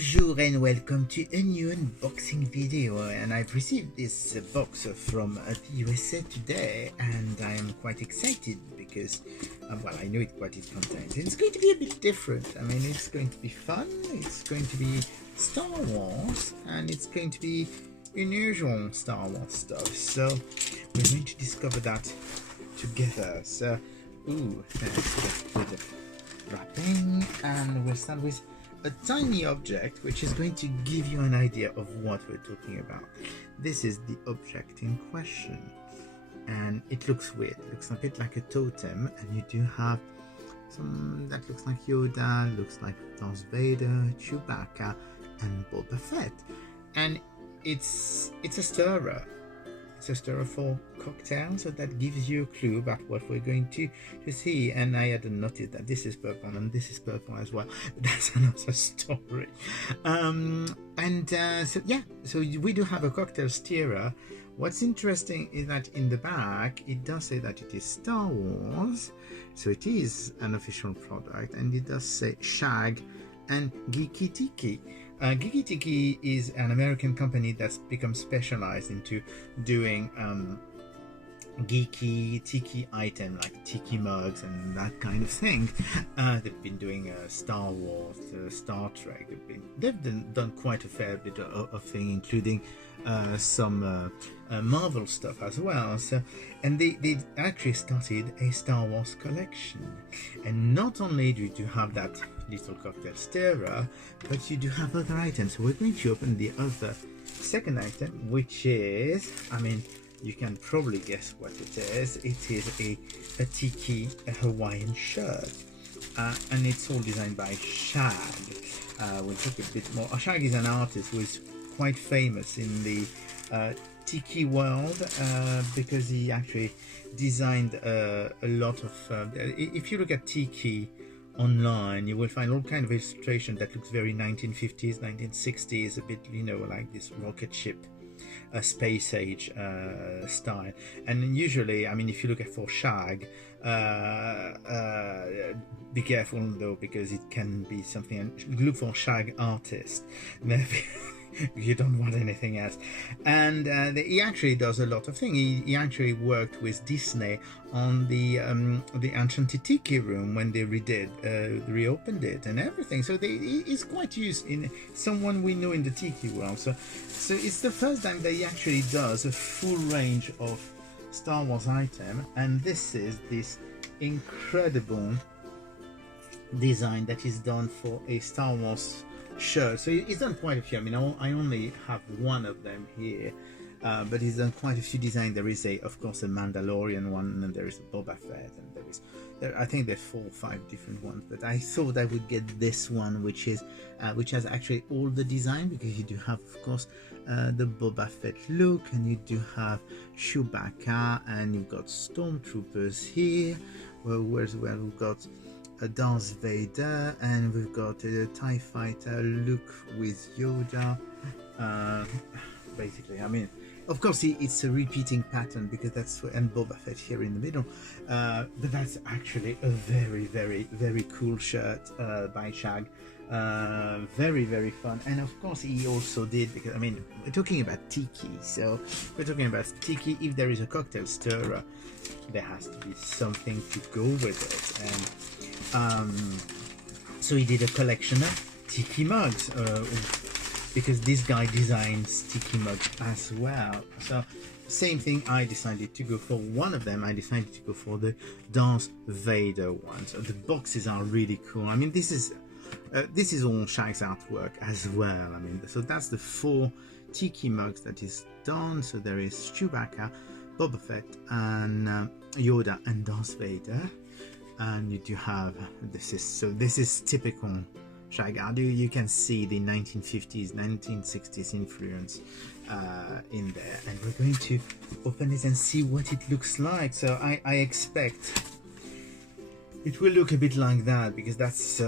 Bonjour and welcome to a new unboxing video, and I've received this box from the USA today and I am quite excited because well, I know what it contains. It's going to be a bit different. I mean, it's going to be fun, it's going to be Star Wars, and it's going to be unusual Star Wars stuff, so we're going to discover that together. So let's get rid of wrapping, and we'll start with a tiny object which is going to give you an idea of what we're talking about. This is the object in question, and it looks weird. It looks a bit like a totem, and you do have some that looks like Yoda, looks like Darth Vader, Chewbacca, and Boba Fett. And it's a stirrer. It's a stirrer for cocktail, so that gives you a clue about what we're going to see. And I hadn't noticed that this is purple and this is purple as well. That's another story. So we do have a cocktail stirrer. What's interesting is that in the back it does say that it is Star Wars, so it is an official product, and it does say Shag and Geeki Tiki. Geeki Tiki is an American company that's become specialized into doing geeky tiki item like tiki mugs and that kind of thing. They've been doing Star Wars, Star Trek. They've done quite a fair bit of thing, including some Marvel stuff as well. So, and they actually started a Star Wars collection. And not only do you have that little cocktail stirrer, but you do have other items. So we're going to open the other second item, which is, I mean, you can probably guess what it is. It is a tiki, a Hawaiian shirt, and it's all designed by Shag. We'll talk a bit more. Shag is an artist who is quite famous in the tiki world because he actually designed a lot of if you look at tiki online, you will find all kind of illustration that looks very 1950s, 1960s, a bit, you know, like this rocket ship, space age style. And usually, I mean, if you look at for Shag, be careful though, because it can be something. Look for Shag artist. Maybe you don't want anything else. And he actually does a lot of things. He actually worked with Disney on the ancient Tiki room when they reopened it and everything. So he's quite used in someone we know in the Tiki world. So it's the first time that he actually does a full range of Star Wars item, and this is this incredible design that is done for a Star Wars shirt. So he's done quite a few. I mean, I only have one of them here, but he's done quite a few designs. There is of course a Mandalorian one, and there is a Boba Fett, and I think there's 4 or 5 different ones. But I thought I would get this one, which has actually all the design, because you do have, of course, the Boba Fett look, and you do have Chewbacca, and you've got stormtroopers here. Well, we've got a Darth Vader, and we've got a TIE fighter look with Yoda. Basically, I mean, of course it's a repeating pattern, because that's, and Boba Fett here in the middle, but that's actually a very, very, very cool shirt by Shag. Very, very fun. And of course he also did, because I mean, we're talking about tiki, so we're talking about tiki. If there is a cocktail stirrer, there has to be something to go with it. And so he did a collection of tiki mugs, because this guy designs tiki mugs as well. So same thing, I decided to go for one of them. I decided to go for the Darth Vader one. So the boxes are really cool. I mean, this is all Shag's artwork as well. I mean, so that's the 4 tiki mugs that is done. So there is Chewbacca, Boba Fett, and Yoda, and Darth Vader. And you do have this is typical Shag art. You can see the 1950s, 1960s influence in there. And we're going to open it and see what it looks like. So I expect it will look a bit like that, because that's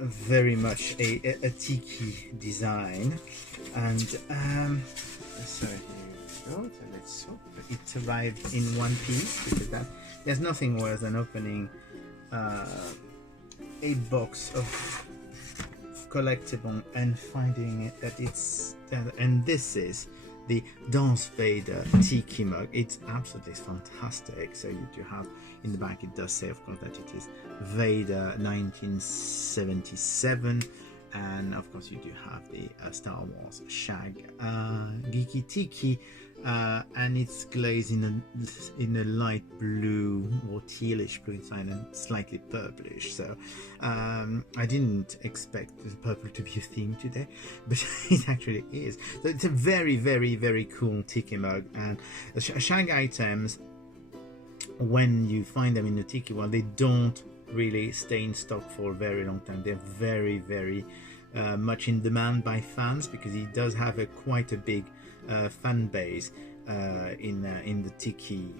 very much a tiki design. And so here we go. So let's hope it arrived in one piece, because there's nothing worse than opening a box of collectible and finding that it's and this is the Darth Vader Tiki mug. It's absolutely fantastic. So you do have in the back, it does say, of course, that it is Vader 1977, and of course you do have the Star Wars Shag Geeki Tiki, and it's glazed in a light blue or tealish blue inside and slightly purplish. So I didn't expect purple to be a theme today, but it actually is. So it's a very, very, very cool Tiki mug. And Shag items, when you find them in the Tiki world, they don't really stay in stock for a very long time. They're very, very much in demand by fans, because he does have quite a big fan base in the Tiki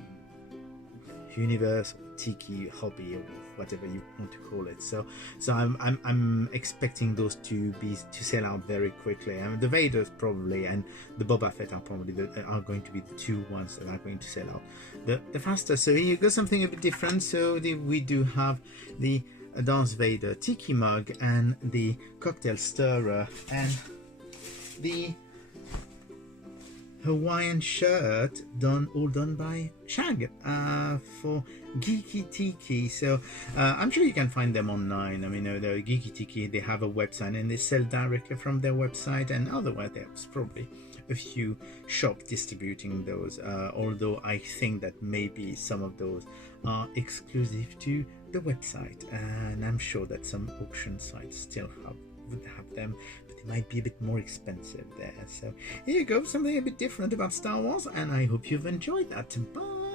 universe, Tiki hobby, or whatever you want to call it. So I'm expecting those to sell out very quickly. The Vaders probably, and the Boba Fett are probably are going to be the two ones that are going to sell out the faster. So here you go, something a bit different. So we do have the Darth Vader Tiki mug and the cocktail stirrer and the Hawaiian shirt all done by Shag for Geeki Tiki. So I'm sure you can find them online. I mean, the Geeki Tiki, they have a website and they sell directly from their website, and otherwise there's probably a few shops distributing those, although I think that maybe some of those are exclusive to the website, and I'm sure that some auction sites still would have them, but it might be a bit more expensive there. So here you go, something a bit different about Star Wars, and I hope you've enjoyed that. Bye.